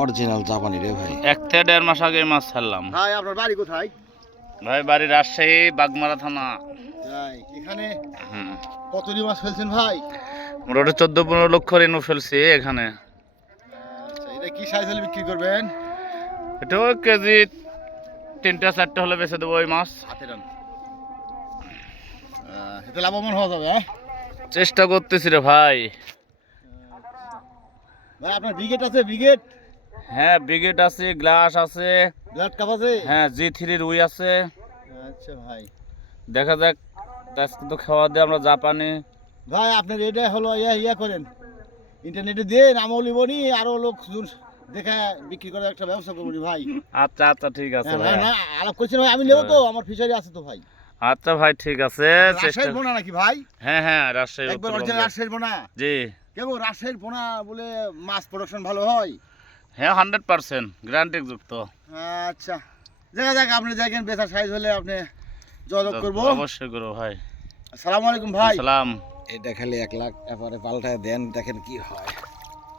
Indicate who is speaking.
Speaker 1: Original জাপানি রে ভাই।
Speaker 2: এক থেকে দেড় মাস আগে মাছ ছাড়লাম।
Speaker 3: ভাই আপনার বাড়ি কোথায়?
Speaker 2: ভাই বাড়ি রাজশাহী বাগমারা থানা।
Speaker 3: তাই এখানে কতটি মাছ ফেলছেন ভাই?
Speaker 2: মোটামুটি চোদ্দ পনেরো লক্ষ রেনু ফেলছি এখানে।
Speaker 3: আচ্ছা এটা কি সাইজ হলে বিক্রি করবেন?
Speaker 2: এটাও কেজি তিনটা চারটে হলে বেঁচে দেবো ওই মাছ।
Speaker 3: হাতে রান। লাভবান হওয়া যাবে হ্যাঁ?
Speaker 2: চেষ্টা করতেছি রে ভাই।
Speaker 3: ভাই আপনার ব্রিগেড আছে ব্রিগেড?
Speaker 2: হ্যাঁ ব্রিগেড আছে গ্লাস আছে।
Speaker 3: ব্লাড কাপ আছে?
Speaker 2: হ্যাঁ জি থ্রি রুই আছে।
Speaker 3: আচ্ছা ভাই।
Speaker 2: দেখা যাক আজকে তো খাওয়া দিয়ে আমরা জাপানি।
Speaker 3: ভাই আপনার এটা হলো ইয়া ইয়া করেন। ইন্টারনেটে দেন আমও লিবনি আরও লোক জন- দেখা বিক্রি করার একটা ব্যবস্থা করবনি ভাই।
Speaker 2: আচ্ছা আচ্ছা ঠিক আছে
Speaker 3: হ্যাঁ,
Speaker 2: ভাই
Speaker 3: না আলাপ করছেন ভাই আমি নেব তো আমার ফিশারি আছে তো ভাই।
Speaker 2: আচ্ছা ভাই ঠিক আছে চেষ্টা
Speaker 3: বোনা নাকি ভাই?
Speaker 2: হ্যাঁ হ্যাঁ রাজশাহী
Speaker 3: একবার। অরিজিনাল রাজশাহীর বোনা?
Speaker 2: জি।
Speaker 3: কেমন রাজশাহীর বোনা বলে মাছ প্রোডাকশন ভালো হয়?
Speaker 2: হ্যাঁ হান্ড্রেড পার্সেন্ট গ্যারান্টি যুক্ত
Speaker 3: আচ্ছা দেখা যাক আপনি দেখেন বেতার সাইজ হলে আপনি যোগাযোগ করব।
Speaker 2: অবশ্যই করব ভাই।
Speaker 3: আসসালামু আলাইকুম ভাই।
Speaker 2: সালাম
Speaker 1: এটা খালি এক লাখ এবারে পাল্টায় দেন দেখেন কি হয়।